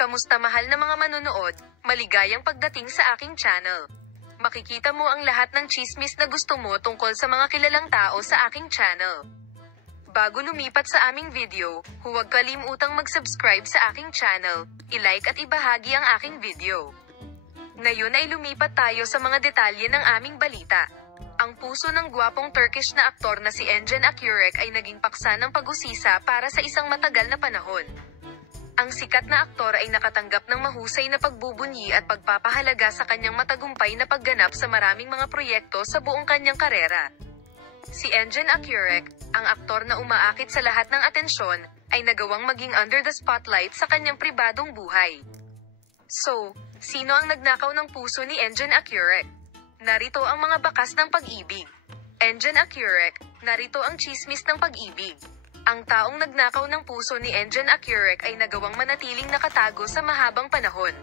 Kamusta mahal na mga manonood, maligayang pagdating sa aking channel. Makikita mo ang lahat ng chismis na gusto mo tungkol sa mga kilalang tao sa aking channel. Bago lumipat sa aming video, huwag kalimutang mag-subscribe sa aking channel, i-like at ibahagi ang aking video. Ngayon ay lumipat tayo sa mga detalye ng aming balita. Ang puso ng gwapong Turkish na aktor na si Engin Akyurek ay naging paksa ng pag-usisa para sa isang matagal na panahon. Ang sikat na aktor ay nakatanggap ng mahusay na pagbubunyi at pagpapahalaga sa kanyang matagumpay na pagganap sa maraming mga proyekto sa buong kanyang karera. Si Engin Akyurek, ang aktor na umaakit sa lahat ng atensyon, ay nagawang maging under the spotlight sa kanyang pribadong buhay. So, sino ang nagnakaw ng puso ni Engin Akyurek? Narito ang mga bakas ng pag-ibig. Engin Akyurek, narito ang chismis ng pag-ibig. Ang taong nagnakaw ng puso ni Engin Akyurek ay nagawang manatiling nakatago sa mahabang panahon.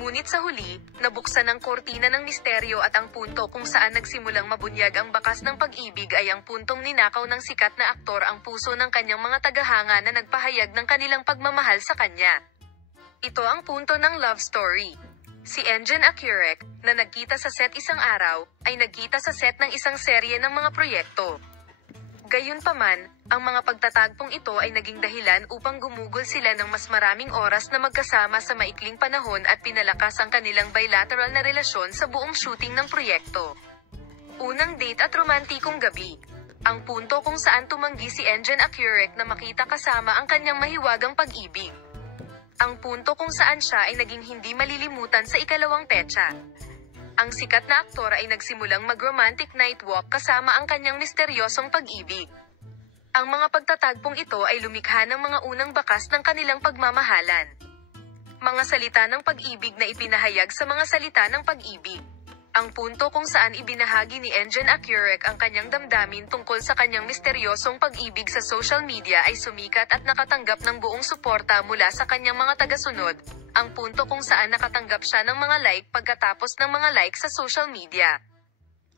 Ngunit sa huli, nabuksan ang kortina ng misteryo at ang punto kung saan nagsimulang mabunyag ang bakas ng pag-ibig ay ang puntong ninakaw ng sikat na aktor ang puso ng kanyang mga tagahanga na nagpahayag ng kanilang pagmamahal sa kanya. Ito ang punto ng love story. Si Engin Akyurek, na nagkita sa set isang araw, ay nagkita sa set ng isang serye ng mga proyekto. Gayunpaman, ang mga pagtatagpong ito ay naging dahilan upang gumugol sila ng mas maraming oras na magkasama sa maikling panahon at pinalakas ang kanilang bilateral na relasyon sa buong shooting ng proyekto. Unang date at romantikong gabi. Ang punto kung saan tumanggi si Engin Akyurek na makita kasama ang kanyang mahiwagang pag-ibig. Ang punto kung saan siya ay naging hindi malilimutan sa ikalawang petsa. Ang sikat na aktor ay nagsimulang mag-romantic night walk kasama ang kanyang misteryosong pag-ibig. Ang mga pagtatagpong ito ay lumikha ng mga unang bakas ng kanilang pagmamahalan. Mga salita ng pag-ibig na ipinahayag sa mga salita ng pag-ibig. Ang punto kung saan ibinahagi ni Engin Akyurek ang kanyang damdamin tungkol sa kanyang misteryosong pag-ibig sa social media ay sumikat at nakatanggap ng buong suporta mula sa kanyang mga tagasunod. Ang punto kung saan nakatanggap siya ng mga like pagkatapos ng mga like sa social media.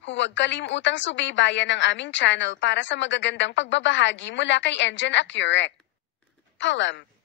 Huwag kalimutang subaybayan ang aming channel para sa magagandang pagbabahagi mula kay Engin Akyurek. Paalam.